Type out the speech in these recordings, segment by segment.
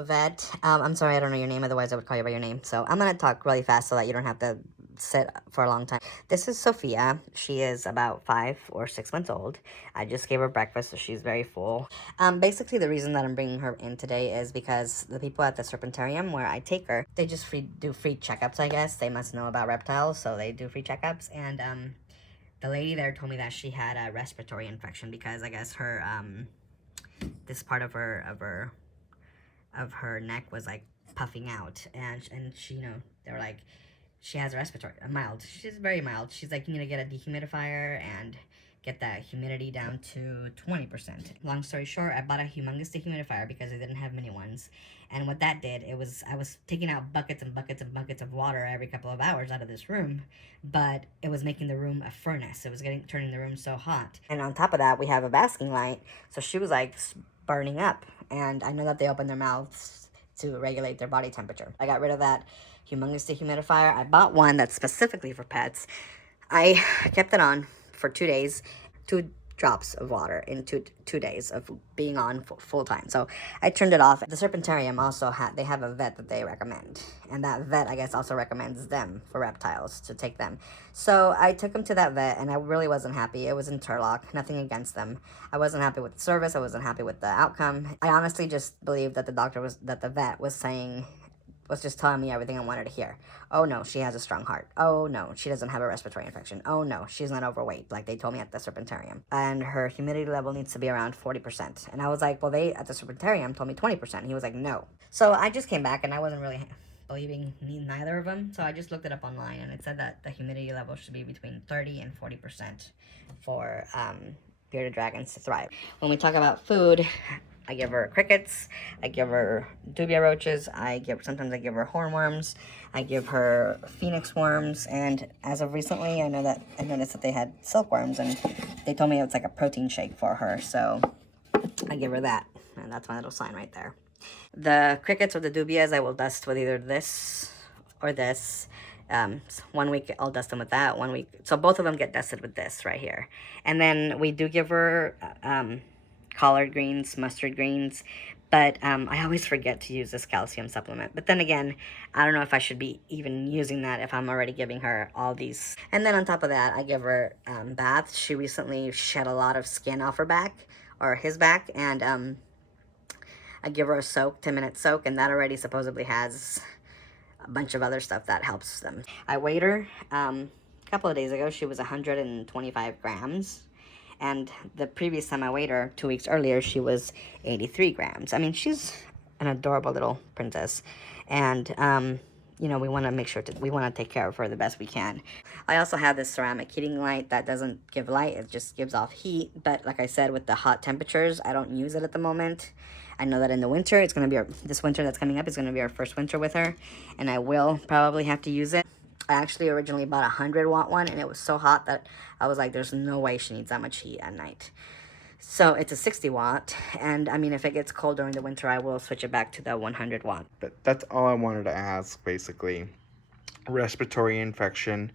a vet. I'm sorry, I don't know your name, otherwise I would call you by your name. So I'm going to talk really fast so that you don't have to sit for a long time. This is Sophia. She is about 5 or 6 months old. I just gave her breakfast, so she's very full. Basically, the reason that I'm bringing her in today is because the people at the Serpentarium where I take her, they just do free checkups, I guess. They must know about reptiles, so they do free checkups. And the lady there told me that she had a respiratory infection because I guess her this part of her neck was like puffing out, and she, you know, they were like, she has respiratory mild. She's very mild. She's like, you need to get a dehumidifier and get that humidity down to 20%. Long story short, I bought a humongous dehumidifier because I didn't have mini ones. And what that did, I was taking out buckets and buckets and buckets of water every couple of hours out of this room, but it was making the room a furnace. It was turning the room so hot. And on top of that, we have a basking light, so she was like burning up. And I know that they open their mouths to regulate their body temperature. I got rid of that humongous dehumidifier. I bought one that's specifically for pets. I kept it on for 2 days, 2 drops of water in two days of being on full time. So I turned it off. The Serpentarium also they have a vet that they recommend, and that vet, I guess, also recommends them for reptiles to take them. So I took them to that vet, and I really wasn't happy. It was in Turlock, nothing against them. I wasn't happy with the service. I wasn't happy with the outcome. I honestly just believed that the vet was just telling me everything I wanted to hear. Oh no, she has a strong heart. Oh no, she doesn't have a respiratory infection. Oh no, she's not overweight, like they told me at the Serpentarium. And her humidity level needs to be around 40%. And I was like, well, they at the Serpentarium told me 20%. He was like, no. So I just came back and I wasn't really believing neither of them. So I just looked it up online, and it said that the humidity level should be between 30 and 40% for bearded dragons to thrive. When we talk about food, I give her crickets, I give her dubia roaches, sometimes I give her hornworms, I give her phoenix worms, and as of recently, I noticed that they had silkworms, and they told me it's like a protein shake for her, so I give her that, and that's my little sign right there. The crickets or the dubias, I will dust with either this or this. 1 week I'll dust them with that, 1 week, so both of them get dusted with this right here. And then we do give her collard greens, mustard greens, but I always forget to use this calcium supplement. But then again, I don't know if I should be even using that if I'm already giving her all these. And then on top of that, I give her baths. She recently shed a lot of skin off her back, or his back, and I give her a soak, 10-minute soak, and that already supposedly has a bunch of other stuff that helps them. I weighed her a couple of days ago. She was 125 grams. And the previous time I weighed her, 2 weeks earlier, she was 83 grams. I mean, she's an adorable little princess. And, you know, we want to take care of her the best we can. I also have this ceramic heating light that doesn't give light. It just gives off heat. But like I said, with the hot temperatures, I don't use it at the moment. I know that in the winter, it's going to be this winter that's coming up is going to be our first winter with her. And I will probably have to use it. I actually originally bought a 100-watt one, and it was so hot that I was like, there's no way she needs that much heat at night. So it's a 60-watt, and I mean, if it gets cold during the winter, I will switch it back to the 100-watt. That's all I wanted to ask, basically. Respiratory infection.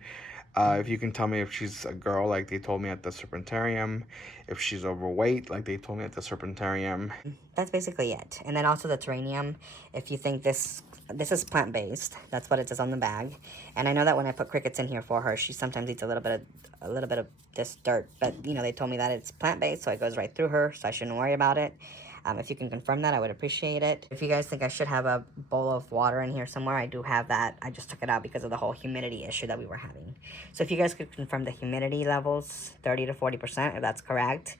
If you can tell me if she's a girl, like they told me at the Serpentarium, if she's overweight, like they told me at the Serpentarium. That's basically it. And then also the terrarium, if you think this is plant-based, that's what it says on the bag. And I know that when I put crickets in here for her, she sometimes eats a little bit of this dirt, but you know, they told me that it's plant-based, so it goes right through her, so I shouldn't worry about it. If you can confirm that, I would appreciate it. If you guys think I should have a bowl of water in here somewhere, I do have that. I just took it out because of the whole humidity issue that we were having. So if you guys could confirm the humidity levels, 30 to 40%, if that's correct.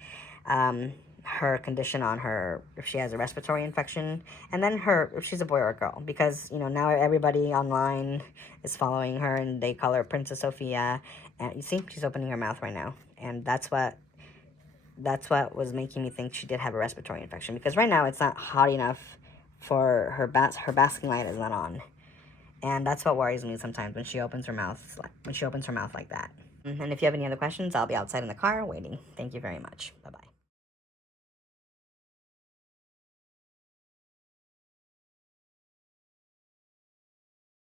Her condition on her, if she has a respiratory infection, and then if she's a boy or a girl, because, you know, now everybody online is following her, and they call her Princess Sophia, and you see, she's opening her mouth right now, and that's what was making me think she did have a respiratory infection, because right now it's not hot enough for her basking light is not on, and that's what worries me sometimes when she opens her mouth like that. And if you have any other questions, I'll be outside in the car waiting. Thank you very much. Bye-bye.